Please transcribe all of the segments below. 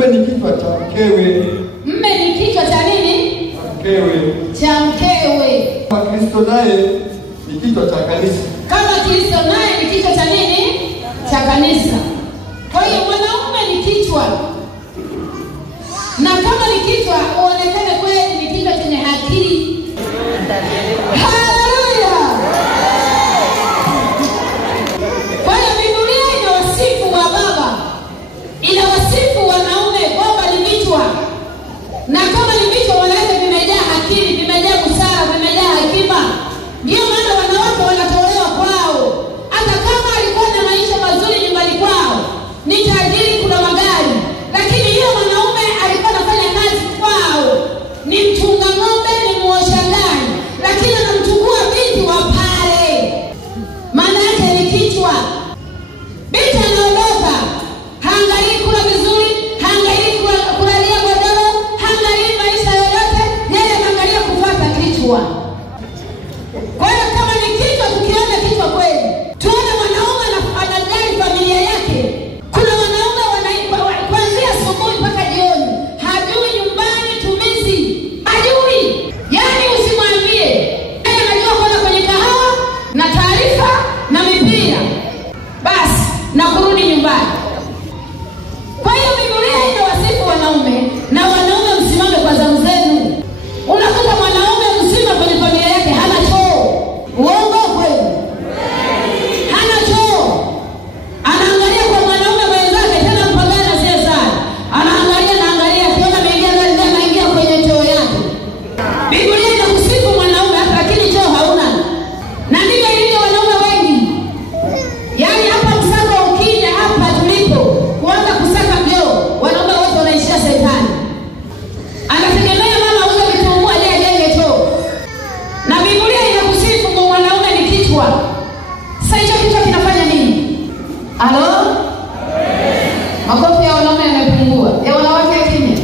mume ni kichwa cha mkewe. Mume ni kichwa cha nini? Mkewe. Cha mkewe. Kama Kristo naye ni kichwa cha kanisa. Kama Kristo naye ni kichwa cha nini? Cha kanisa. Kwa hiyo mwanaume ni kichwa. Na kama ni kichwa, uonekane kweli ni kichwa chenye akili. Haleluya! Kwa hiyo Biblia inawasifu wa baba, inawasifu wanaume kwamba ni vichwa. Na kama ni vichwa, wanawake vimejaa akili, vimejaa busara, vimejaa hekima. Ndio maana wanawake wanatolewa kwao. Hata kama alikuwa na maisha mazuri nyumbani kwao, ni tajiri, kuna magari, lakini yule mwanaume alikuwa anafanya kazi kwao, ni mchunga ng'ombe, ni muosha gari, lakini anamchukua binti wa pale. Maana yake ni kichwa. Binti anaondoka, haangalii kula vizuri, haangalii kulalia godoro, haangalii maisha yoyote, yeye anaangalia kufuata kichwa. Kwa hiyo kama ni kichwa, tukiona kichwa kweli, tuone mwanaume anajali familia yake. Kuna wanaume kuanzia asubuhi mpaka jioni, hajui nyumbani tumizi, hajui. Yaani usimwambie, yeye anajua kwenda kwenye kahawa na taarifa na mipira, basi na kurudi nyumbani. Kwa hiyo Biblia inawasifu wanaume, na wanaume msimame kwa zamu zenu. Unakuta mwanaume mzima kwenye familia yake hana choo. Uongo kweli? Hana choo. Anaangalia kwa mwanaume mwenzake, tena mpagana sio sana. Anaangalia, akiona ameingia ndani, anaingia kwenye choo yake. Biblia inakusifu mwanaume hata lakini choo hauna. Na ndivyo ilivyo wanaume wengi. Yaani hapa Msako ukija hapa tulipo, kuanza kusaka vyoo, wanaume wote wanaishia Shetani. Anategemea mama auze vitunguu aje ajenge choo. Na Biblia inakusifu kwa mwanaume ni kichwa. Sasa hicho kichwa kinafanya nini? Halo? Makofi ya wanaume yanapungua. Ya wanawake kimya.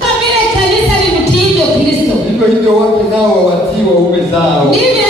Kama vile kanisa limtii Kristo, Hivyo wake nao wawatii waume zao. ndivyo